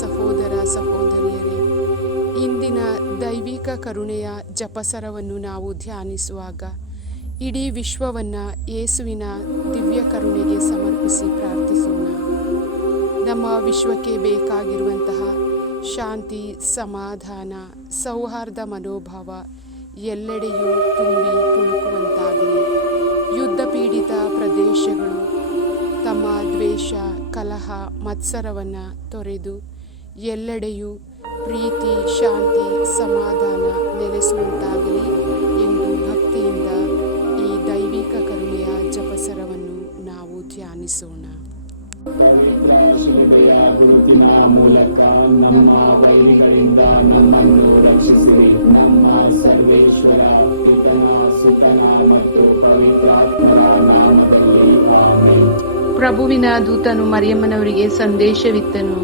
ಸಹೋದರ ಸಹೋದರಿಯರೇ, ಇಂದಿನ ದೈವಿಕ ಕರುಣೆಯ ಜಪಸರವನ್ನು ನಾವು ಧ್ಯಾನಿಸುವಾಗ ಇಡೀ ವಿಶ್ವವನ್ನು ಯೇಸುವಿನ ದಿವ್ಯ ಕರುಣೆಗೆ ಸಮರ್ಪಿಸಿ ಪ್ರಾರ್ಥಿಸೋಣ. ನಮ್ಮ ವಿಶ್ವಕ್ಕೆ ಬೇಕಾಗಿರುವಂತಹ ಶಾಂತಿ, ಸಮಾಧಾನ, ಸೌಹಾರ್ದ ಮನೋಭಾವ ಎಲ್ಲೆಡೆಯೂ ತುಂಬಿ ತುಳುಕುವಂತಾಗಲಿ. ಯುದ್ಧ ಪೀಡಿತ ಪ್ರದೇಶಗಳು ತಮ್ಮ ದ್ವೇಷ, ಕಲಹ, ಮತ್ಸರವನ್ನು ತೊರೆದು ಎಲ್ಲೆಡೆಯೂ ಪ್ರೀತಿ, ಶಾಂತಿ, ಸಮಾಧಾನ ನೆಲೆಸುವಂತಾಗಲಿ ಎಂದು ಭಕ್ತಿಯಿಂದ ಈ ದೈವಿಕ ಕರುಣೆಯ ಜಪಸರವನ್ನು ನಾವು ಧ್ಯಾನಿಸೋಣ. ಮೂಲಕ ನಮ್ಮ ವೈರಿಗಳಿಂದ ನಮ್ಮನ್ನು ರಕ್ಷಿಸಿರಿ ನಮ್ಮ ಸರ್ವೇಶ್ವರ ಪ್ರಭುವಿನ ದೂತನು ಮರಿಯಮ್ಮನವರಿಗೆ ಸಂದೇಶವಿತ್ತನು.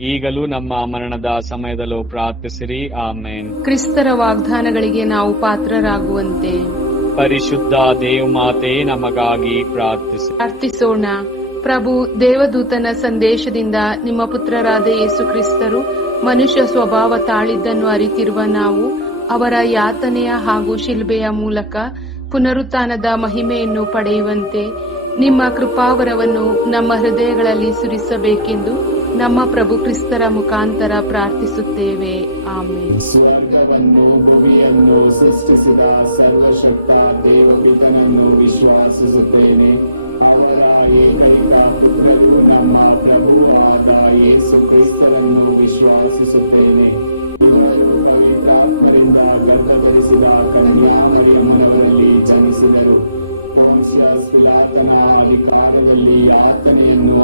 ಈಗಲೂ ನಮ್ಮ ಮರಣದ ಸಮಯದಲ್ಲೂ ಪ್ರಾರ್ಥಿಸಿರಿ. ಆಮೇನ್. ಕ್ರಿಸ್ತರ ವಾಗ್ದಾನಗಳಿಗೆ ನಾವು ಪಾತ್ರರಾಗುವಂತೆ ಪರಿಶುದ್ಧ ದೇವಮಾತೆ ನಮಗಾಗಿ ಪ್ರಾರ್ಥಿಸಿ. ಪ್ರಾರ್ಥಿಸೋಣ. ಪ್ರಭು ದೇವದೂತನ ಸಂದೇಶದಿಂದ ನಿಮ್ಮ ಪುತ್ರರಾದ ಯೇಸು ಕ್ರಿಸ್ತರು ಮನುಷ್ಯ ಸ್ವಭಾವ ತಾಳಿದ್ದನ್ನು ಅರಿತಿರುವ ನಾವು ಅವರ ಯಾತನೆಯ ಹಾಗೂ ಶಿಲ್ಬೆಯ ಮೂಲಕ ಪುನರುತ್ಥಾನದ ಮಹಿಮೆಯನ್ನು ಪಡೆಯುವಂತೆ ನಿಮ್ಮ ಕೃಪಾವರವನ್ನು ನಮ್ಮ ಹೃದಯಗಳಲ್ಲಿ ಸುರಿಸಬೇಕೆಂದು ನಮ್ಮ ಪ್ರಭು ಕ್ರಿಸ್ತರ ಮುಖಾಂತರ ಪ್ರಾರ್ಥಿಸುತ್ತೇವೆ. ಆಮೇಲೆ ಸ್ವರ್ಗವನ್ನು, ಭೂಮಿಯನ್ನು ಸೃಷ್ಟಿಸಿದ ಸರ್ವಶಕ್ತ ದೇವಪಿತನನ್ನು ವಿಶ್ವಾಸಿಸುತ್ತೇನೆ. ನಮ್ಮ ಪ್ರಭು ಆದ ಯೇಸು ಕ್ರಿಸ್ತರನ್ನು ವಿಶ್ವಾಸಿಸುತ್ತೇನೆ. ಇವರು ಪವಿತ್ರಾತ್ಮರಿಂದ ಗರ್ಭಧರಿಸಿದ ಕನ್ಯಾಮರಿಯಮ್ಮನವರಲ್ಲಿ ಜನಿಸಿದರು. ಪಿಲಾತನ ಅಧಿಕಾರದಲ್ಲಿ ಯಾತನೆಯನ್ನು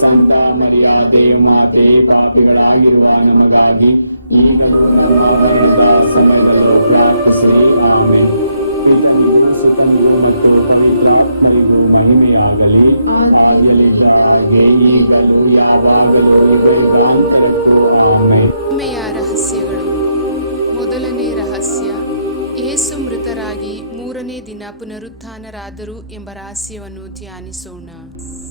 ಸಂತ ಮರ್ಯಾದೆ ಮಾತೆ ಪಾಪ ಪಾಪಿಗಳಾಗಿರುವ ನಮಗಾಗಿ ಈಗಲೂ, ಯಾವಾಗಲೂ ರಹಸ್ಯಗಳು. ಮೊದಲನೇ ರಹಸ್ಯ ಏಸು ಮೃತರಾಗಿ ಮೂರನೇ ದಿನ ಪುನರುತ್ಥಾನರಾದರು ಎಂಬ ರಹಸ್ಯವನ್ನು ಧ್ಯಾನಿಸೋಣ.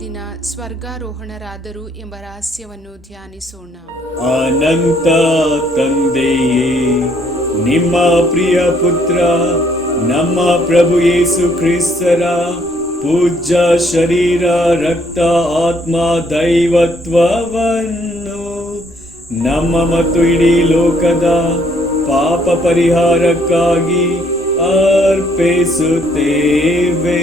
ದಿನ ಸ್ವರ್ಗಾರೋಹಣರಾದರು ಎಂಬ ರಹಸ್ಯವನ್ನು ಧ್ಯಾನಿಸೋಣ. ಅನಂತ ತಂದೆಯೇ, ನಿಮ್ಮ ಪ್ರಿಯ ಪುತ್ರ, ನಮ್ಮ ಪ್ರಭು ಯೇಸು ಕ್ರಿಸ್ತರ ಪೂಜ್ಯ ಶರೀರ, ರಕ್ತ, ಆತ್ಮ, ದೈವತ್ವವನ್ನು ನಮ್ಮ ಮತ್ತು ಇಡೀ ಲೋಕದ ಪಾಪ ಪರಿಹಾರಕ್ಕಾಗಿ ಅರ್ಪಿಸುತ್ತೇವೆ.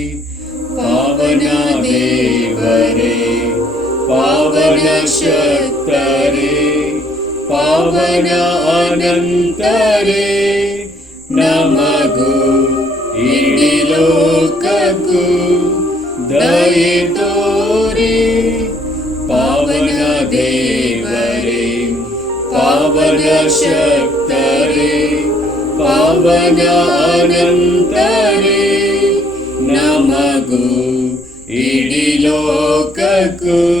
पावन शक्तरे पावन अनन्तरे नमगु इडि लोकगु दये तोरे पावन देवरे पावन शक्तरे पावन अनन्तरे नमगु इडि लोकगु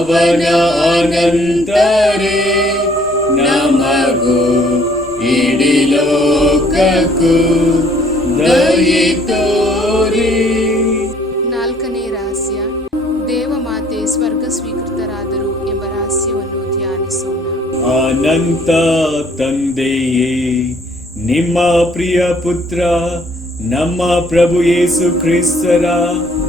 ಪಾವನ ಅನಂತರೇ ನಮಗೂ ಇಡೀ ಲೋಕಕ್ಕೂ ದಯಿತೋರಿ ನಾಲ್ಕನೇ ರಹಸ್ಯ ದೇವಮಾತೆ ಸ್ವರ್ಗ ಸ್ವೀಕೃತರಾದರು ಎಂಬ ರಹಸ್ಯವನ್ನು ಧ್ಯಾನಿಸೋಣ. ಅನಂತ ತಂದೆಯೇ ನಿಮ್ಮ ಪ್ರಿಯ ಪುತ್ರ ನಮ್ಮ ಪ್ರಭು ಯೇಸು ಕ್ರಿಸ್ತರ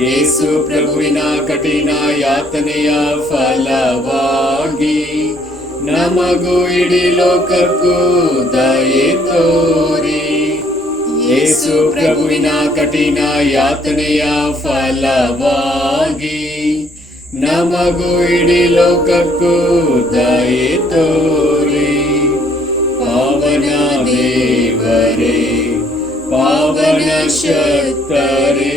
ಯೇಸು ಪ್ರಭುವಿನ ಕಠಿಣ ಯಾತನೆಯ ಫಲವಾಗಿ ನಮಗೂ ಇಡೀ ಲೋಕಕ್ಕೂ ದಯೆ ತೋರಿ ಯೇಸು ಪ್ರಭುವಿನ ಕಠಿಣ ಯಾತನೆಯ ಫಲವಾಗಿ ನಮಗೂ ಇಡೀ ಲೋಕಕ್ಕೂ ದಯೆ ತೋರಿ ಪಾವನ ದೇವರೇ ಪಾವನ ಶಕ್ತರೇ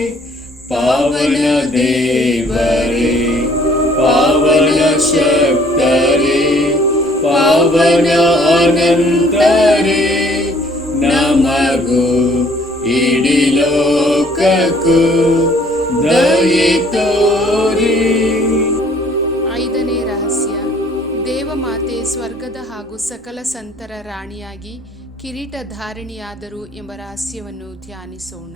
ಪಾವನ ದೇವರೇ ಪಾವನ ಶಕ್ತರೇ ಪಾವನ ಅನಂತರೇ, ನಮಗೂ ಇಡೀ ಲೋಕಕ್ಕೂ ದಯೆ ತೋರಿ. ಐದನೇ ರಹಸ್ಯ, ದೇವಮಾತೆ ಸ್ವರ್ಗದ ಹಾಗೂ ಸಕಲ ಸಂತರ ರಾಣಿಯಾಗಿ ಕಿರೀಟ ಧಾರಿಣಿಯಾದರು ಎಂಬ ರಹಸ್ಯವನ್ನು ಧ್ಯಾನಿಸೋಣ.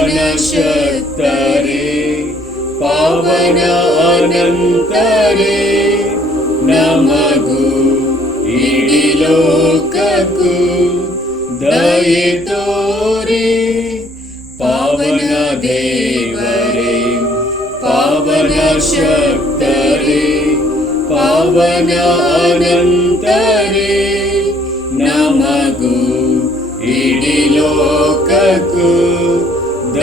शक् रे पावनागन्तरे न मगु इडि लोकु द्रय तोरे पावन देव पावनया शक्रे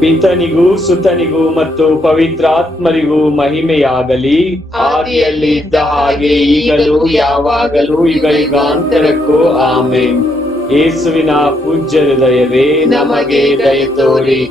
ಪಿತನಿಗೂ, ಸುತನಿಗೂ ಮತ್ತು ಪವಿತ್ರಾತ್ಮರಿಗೂ ಮಹಿಮೆಯಾಗಲಿ. ಆದಿಯಲ್ಲಿ ಇದ್ದ ಹಾಗೆ ಈಗಲೂ, ಯಾವಾಗಲೂ, ಯುಗಯುಗಾಂತರಕ್ಕೂ ಆಮೇನ್. ಯೇಸುವಿನ ಪೂಜ್ಯ ಹೃದಯವೇ ನಮಗೆ ದಯ ತೋರಿ.